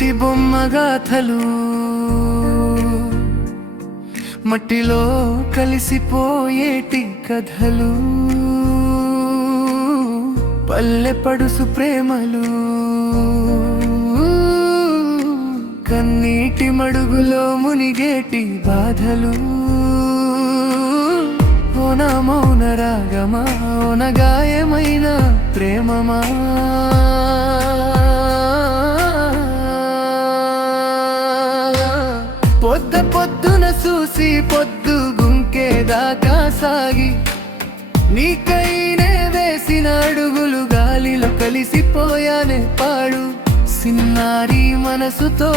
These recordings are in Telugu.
మట్టి బొమ్మ గాథలు మట్టిలో కలిసిపోయేటి కథలు పల్లె పడుసు ప్రేమలు కన్నీటి మడుగులో మునిగేటి బాధలు ఓన మౌన రాగమా ఓన గాయమైన ప్రేమమా పొద్దున చూసి పొద్దు గుంకేదాకా సాగి నీకైనే వేసిన అడుగులు గాలిలో కలిసిపోయానే పాడు సిన్నారి మనసుతో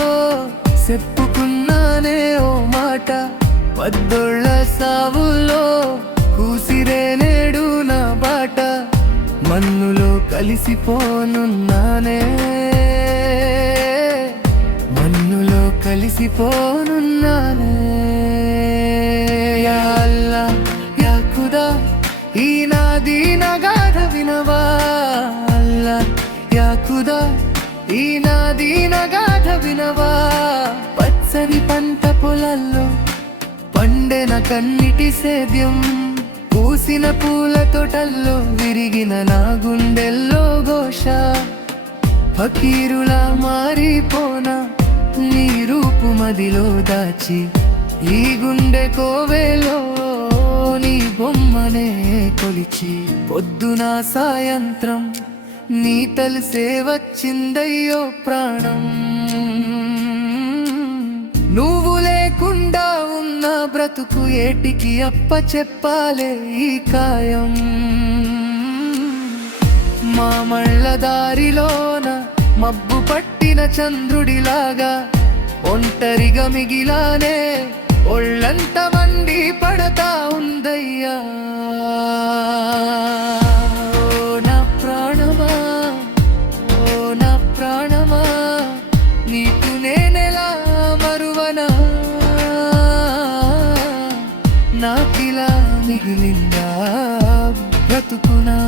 చెప్పుకున్నానే ఓ మాట పద్దొళ్ళ సావులో కూసిరే నేడు నా బాట మన్నులో కలిసిపోనున్నానే మన్నులో కలిసిపోనున్నానే యా అల్లా యా ఖుదా ఈ నాది నగాధ వినవా అల్లా యా ఖుదా ఈ నాది నగాధ వినవా పచ్చని పంట పొలాల్లో పండెన కన్నిటి సేద్యం పూసిన పూల తోటల్లో విరిగిన నా గుండెల్లో ఘోష ఫకీరులా మారిపోనా నీ రూపు మదిలో దాచి ఈ గుండె కోవెలో నీ బొమ్మనే కొలిచి పొద్దున సాయంత్రం నీ తలసే వచ్చిందయ్యో ప్రాణం నువ్వు లేకుండా ఉన్న బ్రతుకు ఏటికి అప్ప చెప్పాలే ఈ కాయం మా మళ్ళ దారిలోన మబ్బు పట్టిన చంద్రుడిలాగా ఒంటరిగా మిగిలానే ఒళ్ళంత మండి పడతా ఉందయ్యా ఓ నా ప్రాణమా ఓ నా ప్రాణమా నీకు నేనెలా మరువనా నాకిలా మిగిలిందా బ్రతుకునా